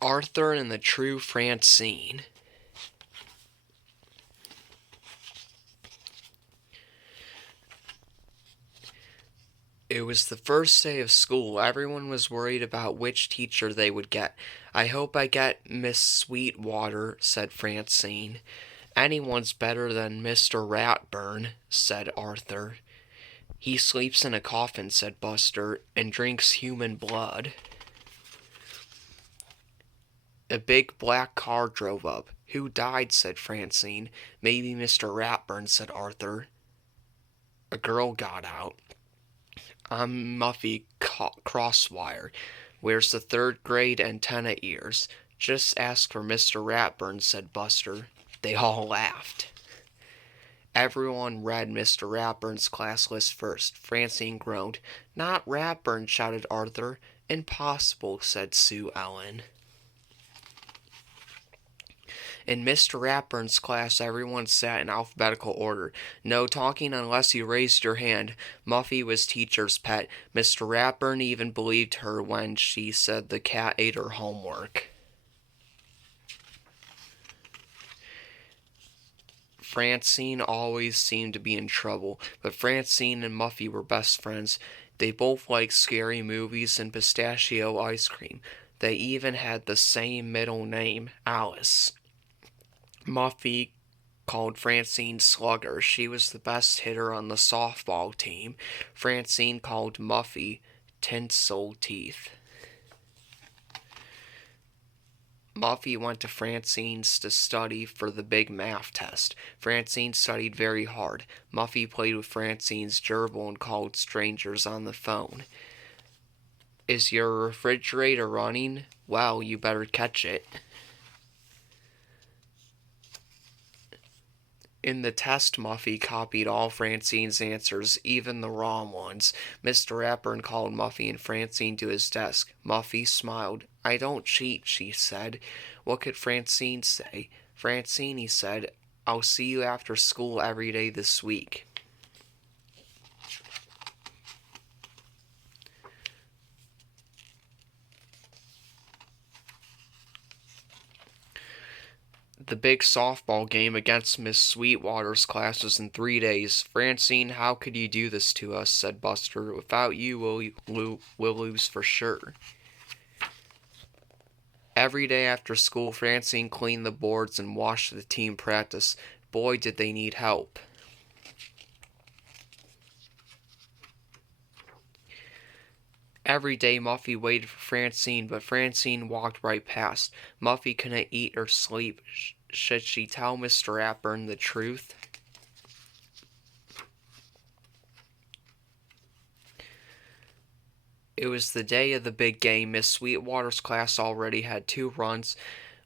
Arthur and the True Francine. It was the first day of school. Everyone was worried about which teacher they would get. "I hope I get Miss Sweetwater," said Francine. "Anyone's better than Mr. Ratburn," said Arthur. "He sleeps in a coffin," said Buster, "and drinks human blood." A big black car drove up. "Who died?" said Francine. "Maybe Mr. Ratburn," said Arthur. A girl got out. "I'm Muffy Crosswire. Wears the third grade antenna ears. Just ask for Mr. Ratburn," said Buster. They all laughed. Everyone read Mr. Ratburn's class list first. Francine groaned. "Not Ratburn," shouted Arthur. "Impossible," said Sue Ellen. In Mr. Ratburn's class, everyone sat in alphabetical order. No talking unless you raised your hand. Muffy was teacher's pet. Mr. Ratburn even believed her when she said the cat ate her homework. Francine always seemed to be in trouble, but Francine and Muffy were best friends. They both liked scary movies and pistachio ice cream. They even had the same middle name, Alice. Muffy called Francine Slugger. She was the best hitter on the softball team. Francine called Muffy Tinsel Teeth. Muffy went to Francine's to study for the big math test. Francine studied very hard. Muffy played with Francine's gerbil and called strangers on the phone. "Is your refrigerator running? Well, you better catch it." In the test, Muffy copied all Francine's answers, even the wrong ones. Mr. Ratburn called Muffy and Francine to his desk. Muffy smiled. "I don't cheat," she said. What could Francine say? "Francine," he said, "I'll see you after school every day this week." The big softball game against Miss Sweetwater's class was in 3 days. "Francine, how could you do this to us?" said Buster. "Without you, we'll lose for sure." Every day after school, Francine cleaned the boards and watched the team practice. Boy, did they need help. Every day Muffy waited for Francine, but Francine walked right past. Muffy couldn't eat or sleep. Should she tell Mr. Ratburn the truth? It was the day of the big game. Miss Sweetwater's class already had 2 runs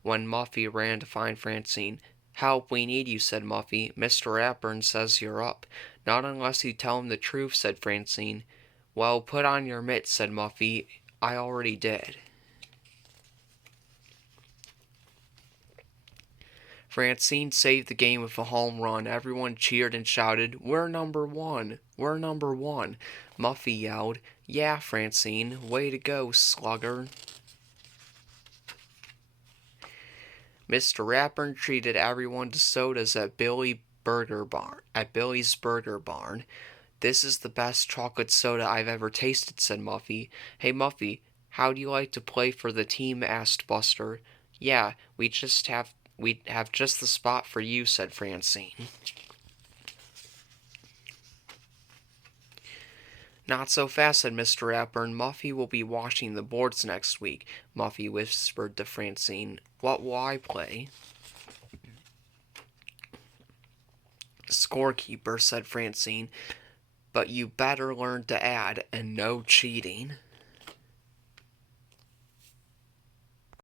when Muffy ran to find Francine. "Help, we need you," said Muffy. "Mr. Ratburn says you're up." "Not unless you tell him the truth," said Francine. "Well, put on your mitts," said Muffy. "I already did." Francine saved the game with a home run. Everyone cheered and shouted, "We're number 1! We're number 1!" Muffy yelled, "Yeah, Francine, way to go, slugger." Mr. Ratburn treated everyone to sodas at Billy's Burger Barn. "This is the best chocolate soda I've ever tasted," said Muffy. "Hey, Muffy, how do you like to play for the team?" asked Buster. "Yeah, we have just the spot for you," said Francine. "Not so fast," said Mr. Ratburn. "Muffy will be washing the boards next week." Muffy whispered to Francine. "What will I play?" "Scorekeeper," said Francine. "But you better learn to add, and no cheating."